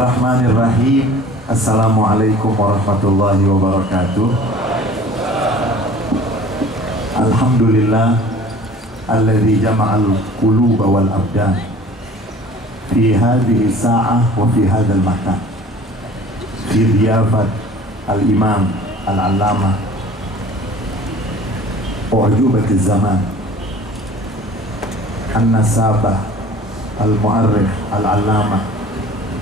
Bismillahirrahmanirrahim. Assalamualaikum warahmatullahi wabarakatuh. Alhamdulillah alladzi jama'al quluba wal abdan fi hadhihi sa'ah wa fi hadzal makan fi dhiyafat al-imam al-allamah u'jubat az-zaman an-nasabah al-mu'arrikh al-allamah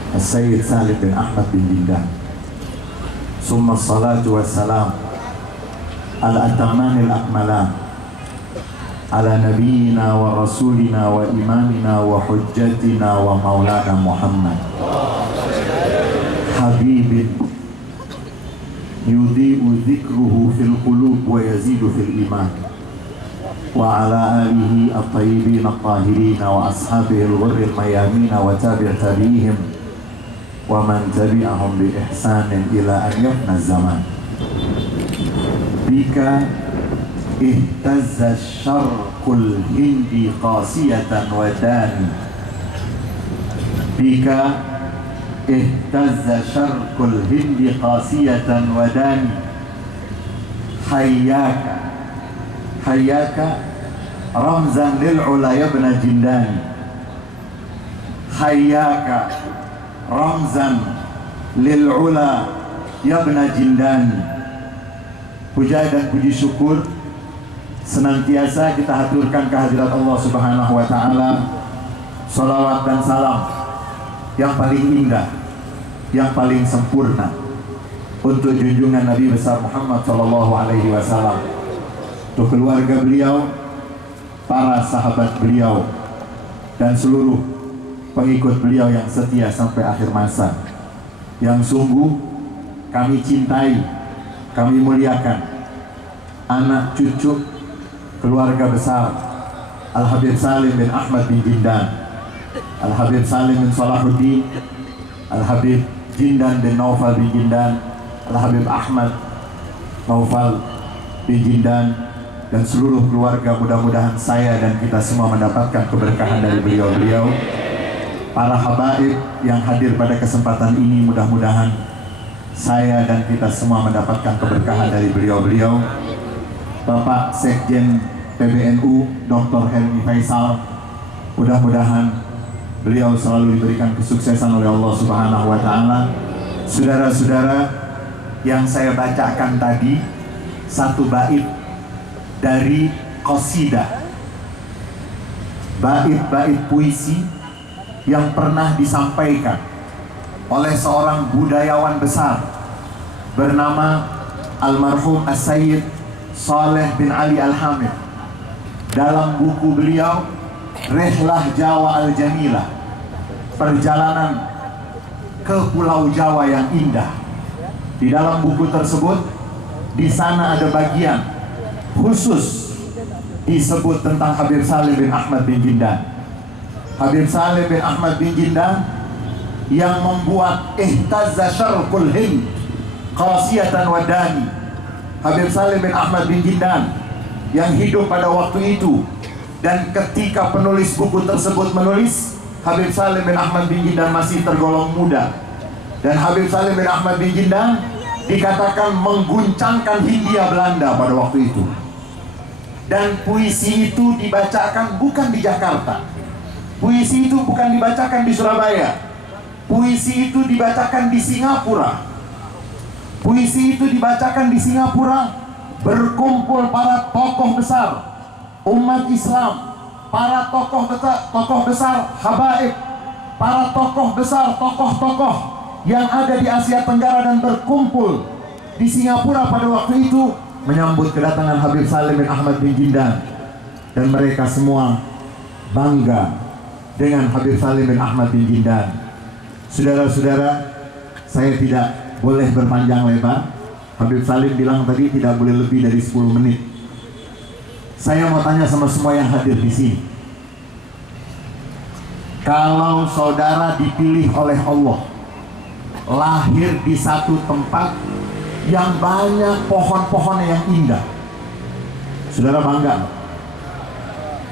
Sayyid Salim bin Ahmad bin Jindan. Summa salatu wassalam ala atamanil akmalan ala nabiyyina wa rasulina wa imamina wa hujjatina wa maulana Muhammad habibin yudhi'u dhikruhu fil qulub wa yazidu fil iman wa ala alihi at-tayyibin at-tahirin wa ashabihi al-ghurri al-mayamin wa tabi' tabi'ihim wa man tabi'ahum bi ihsanin ila an yafna zaman. Bika ihtazza syarqul hindi qasiyatan wa dani. Bika ihtazza syarqul hindi qasiyatan wa dani. Hayyaka hayyaka ramzan lil ula yabna jindani. Hayyaka ramzan lil ula yabna jindani. Puja dan puji syukur senantiasa kita haturkan kehadirat Allah Subhanahu wa ta'ala. Salawat dan salam yang paling indah, yang paling sempurna untuk junjungan Nabi besar Muhammad sallallahu alaihi wasallam, untuk keluarga beliau, para sahabat beliau, dan seluruh pengikut beliau yang setia sampai akhir masa, yang sungguh kami cintai, kami muliakan. Anak cucu keluarga besar Al-Habib Salim bin Ahmad bin Jindan, Al-Habib Salim bin Salahuddin, Al-Habib Jindan bin Naufal bin Jindan, Al-Habib Ahmad Naufal bin Jindan, dan seluruh keluarga. Mudah-mudahan saya dan kita semua mendapatkan keberkahan dari beliau-beliau. Para habaib yang hadir pada kesempatan ini, mudah-mudahan saya dan kita semua mendapatkan keberkahan dari beliau-beliau. Bapak Sekjen PBNU Dr. Helmi Faisal, mudah-mudahan beliau selalu diberikan kesuksesan oleh Allah Subhanahu wa ta'ala. Saudara-saudara, yang saya bacakan tadi satu bait dari qasidah, bait-bait puisi yang pernah disampaikan oleh seorang budayawan besar bernama almarhum As-Sayyid Saleh bin Ali Al-Hamid dalam buku beliau Rihlah Jawa Al-Jamilah, perjalanan ke Pulau Jawa yang indah. Di dalam buku tersebut, di sana ada bagian khusus disebut tentang Habib Salim bin Ahmad bin Jindan. Habib Salim bin Ahmad bin Jindan yang membuat ihtazza syarqul hind qasiyatan wadani. Habib Salim bin Ahmad bin Jindan yang hidup pada waktu itu, dan ketika penulis buku tersebut menulis, Habib Salim bin Ahmad bin Jindan masih tergolong muda. Dan Habib Salim bin Ahmad bin Jindan dikatakan mengguncangkan Hindia Belanda pada waktu itu. Dan puisi itu dibacakan bukan di Jakarta, puisi itu bukan dibacakan di Surabaya, puisi itu dibacakan di Singapura. Puisi itu dibacakan di Singapura, berkumpul para tokoh besar umat Islam, para tokoh besar habaib, para tokoh besar, tokoh-tokoh yang ada di Asia Tenggara, dan berkumpul di Singapura pada waktu itu menyambut kedatangan Habib Salim bin Ahmad bin Jindan. Dan mereka semua bangga dengan Habib Salim bin Ahmad bin Jindan. Saudara-saudara, saya tidak boleh berpanjang lebar. Habib Salim bilang tadi tidak boleh lebih dari 10 menit. Saya mau tanya sama semua yang hadir di sini, kalau saudara dipilih oleh Allah, lahir di satu tempat yang banyak pohon-pohon yang indah, saudara bangga nggak?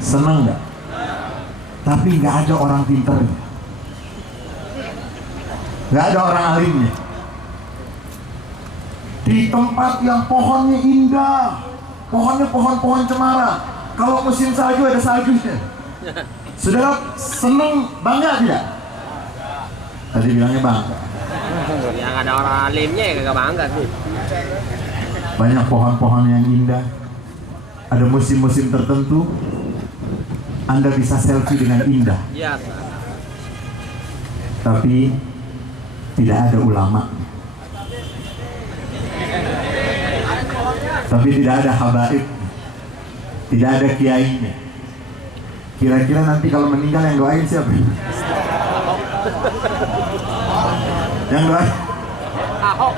Senang nggak? Tapi nggak ada orang pinternya. nggak ada orang alimnya. Di tempat yang pohonnya indah, pohonnya pohon-pohon cemara. Kalau musim salju ada saljunya. Saudara seneng, bangga tidak? Tadi bilangnya bangga. Yang ada orang alimnya ya kagak bangga sih. Banyak pohon-pohon yang indah. Ada musim-musim tertentu Anda bisa selfie dengan indah. Iya. Tapi tidak ada ulama. Tapi tidak ada habaib. Tidak ada kiainya. Kira-kira nanti kalau meninggal yang doain siapa? Yang doain? Ahok.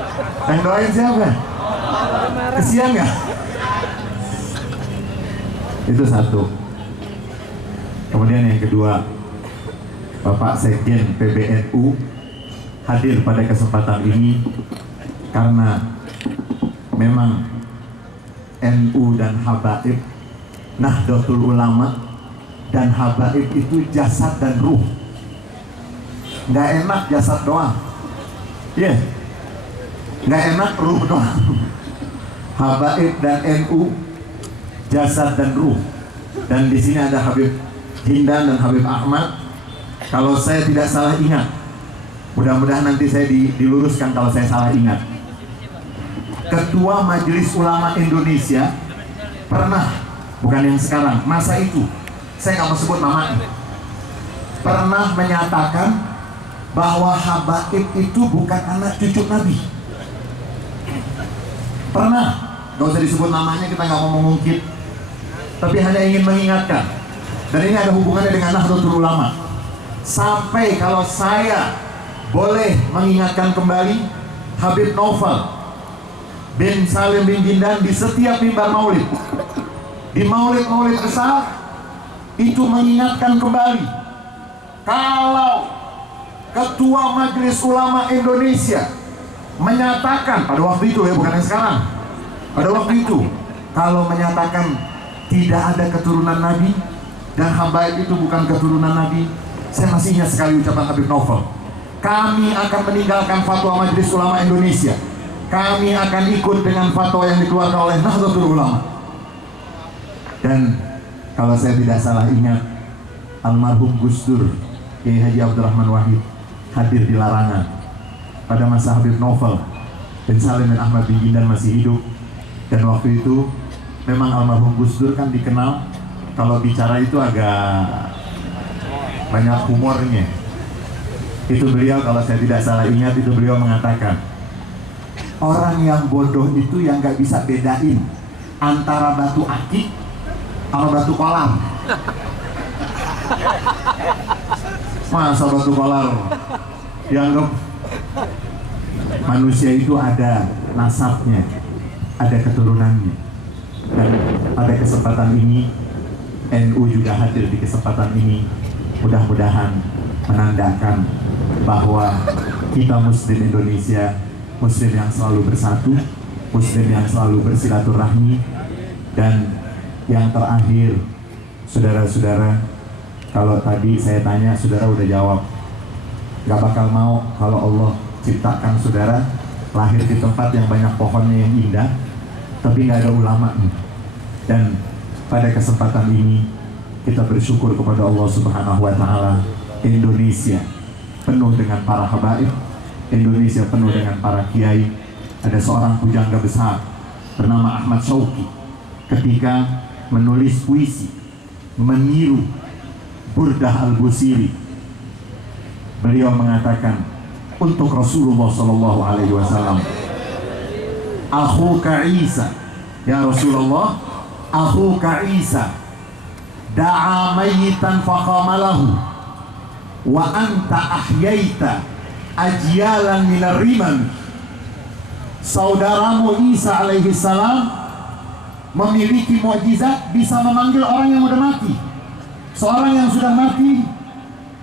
Yang doain siapa? Kesian nggak? Itu satu. Kemudian yang kedua, Bapak Sekjen PBNU hadir pada kesempatan ini karena memang NU dan Habaib, Nahdlatul Ulama dan Habaib itu jasad dan ruh. Nggak enak jasad doang, iya, nggak enak ruh doang. Habaib dan NU jasad dan ruh. Dan di sini ada Habib Hindan dan Habib Ahmad. Kalau saya tidak salah ingat, mudah-mudahan nanti saya diluruskan kalau saya salah ingat. Ketua Majelis Ulama Indonesia pernah, bukan yang sekarang, masa itu saya nggak mau sebut namanya, pernah menyatakan bahwa Habaib itu bukan anak cucu Nabi. Pernah, nggak usah disebut namanya, kita nggak mau mengungkit, tapi hanya ingin mengingatkan. Dan ini ada hubungannya dengan Nahdlatul Ulama. Sampai kalau saya boleh mengingatkan kembali, Habib Novel bin Salim bin Jindan di setiap mimbar maulid, di maulid-maulid besar itu mengingatkan kembali, kalau Ketua Majelis Ulama Indonesia menyatakan pada waktu itu, ya bukan yang sekarang, pada waktu itu, kalau menyatakan tidak ada keturunan Nabi dan Habaib itu bukan keturunan Nabi, saya masih ingat sekali ucapan Habib Novel, kami akan meninggalkan fatwa Majelis Ulama Indonesia, kami akan ikut dengan fatwa yang dikeluarkan oleh Nahdlatul Ulama. Dan kalau saya tidak salah ingat, almarhum Gus Dur, Kiai Haji Abdurrahman Wahid hadir di larangan pada masa Habib Novel bin Salim bin Ahmad bin Jindan masih hidup. Dan waktu itu memang almarhum Gus Dur kan dikenal kalau bicara itu agak banyak humornya. Itu beliau, kalau saya tidak salah ingat, itu beliau mengatakan, orang yang bodoh itu yang gak bisa bedain antara batu akik sama batu kolam. Masa batu kolam dianggap manusia itu ada nasabnya, ada keturunannya. Dan pada kesempatan ini NU juga hadir di kesempatan ini, mudah-mudahan menandakan bahwa kita Muslim Indonesia, Muslim yang selalu bersatu, Muslim yang selalu bersilaturahmi. Dan yang terakhir, saudara-saudara, kalau tadi saya tanya, saudara udah jawab, gak bakal mau kalau Allah ciptakan saudara lahir di tempat yang banyak pohonnya yang indah, tapi gak ada ulama nih. Dan pada kesempatan ini kita bersyukur kepada Allah Subhanahu wa Ta'ala, Indonesia penuh dengan para habaib, Indonesia penuh dengan para kiai. Ada seorang pujangga besar bernama Ahmad Syauqi, ketika menulis puisi meniru Burdah Al-Busiri, beliau mengatakan untuk Rasulullah Sallallahu Alaihi Wasallam, akhuka Isa, ya Rasulullah, akhuka Isa da'a mayitan faqamalahu wa anta ahyaita ajyalan minar riman. Saudaramu Isa alaihi salam memiliki mukjizat, bisa memanggil orang yang sudah mati. Seorang yang sudah mati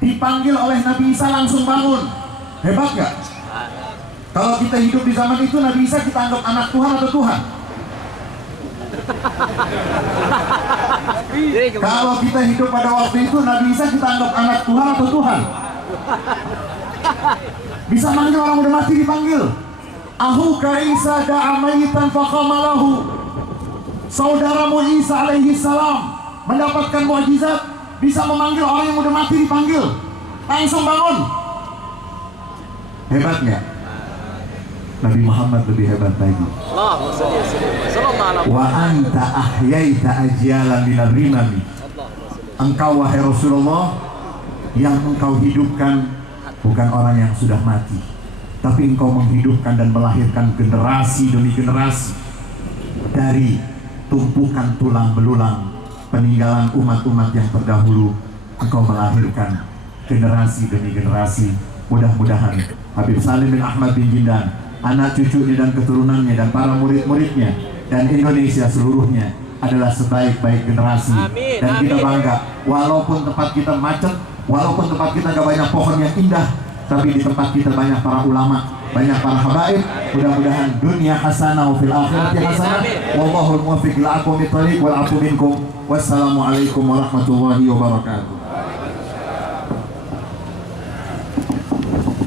dipanggil oleh Nabi Isa langsung bangun. Hebat gak? Kalau kita hidup di zaman itu, Nabi Isa kita anggap anak Tuhan atau Tuhan? Kalau kita hidup pada waktu itu, Nabi Isa kita anggap anak Tuhan atau Tuhan? Bisa manggil orang udah mati, dipanggil. Ahuka Isa da'a mayitan faqamalahu. Saudaramu Isa alaihi salam mendapatkan mukjizat, bisa memanggil orang yang udah mati, dipanggil langsung bangun. Hebat nggak? Nabi Muhammad lebih hebat lagi. Wa anta ahyaita ajyalan minal rimami. Engkau wahai Rasulullah, yang engkau hidupkan bukan orang yang sudah mati, tapi engkau menghidupkan dan melahirkan generasi demi generasi dari tumpukan tulang belulang peninggalan umat-umat yang terdahulu. Engkau melahirkan generasi demi generasi. Mudah-mudahan Habib Salim bin Ahmad bin Jindan, anak cucunya dan keturunannya dan para murid-muridnya dan Indonesia seluruhnya adalah sebaik-baik generasi. Amin, dan kita amin. bangga, walaupun tempat kita macet, walaupun tempat kita gak banyak pohon yang indah, tapi di tempat kita banyak para ulama, banyak para habaib. Mudah-mudahan dunia hasanah wa fil akhirati Amin, hasanah. amin. Wallahul muwaffiq lil aqwamit thoriq wal afu minkum. Wassalamualaikum warahmatullahi wabarakatuh.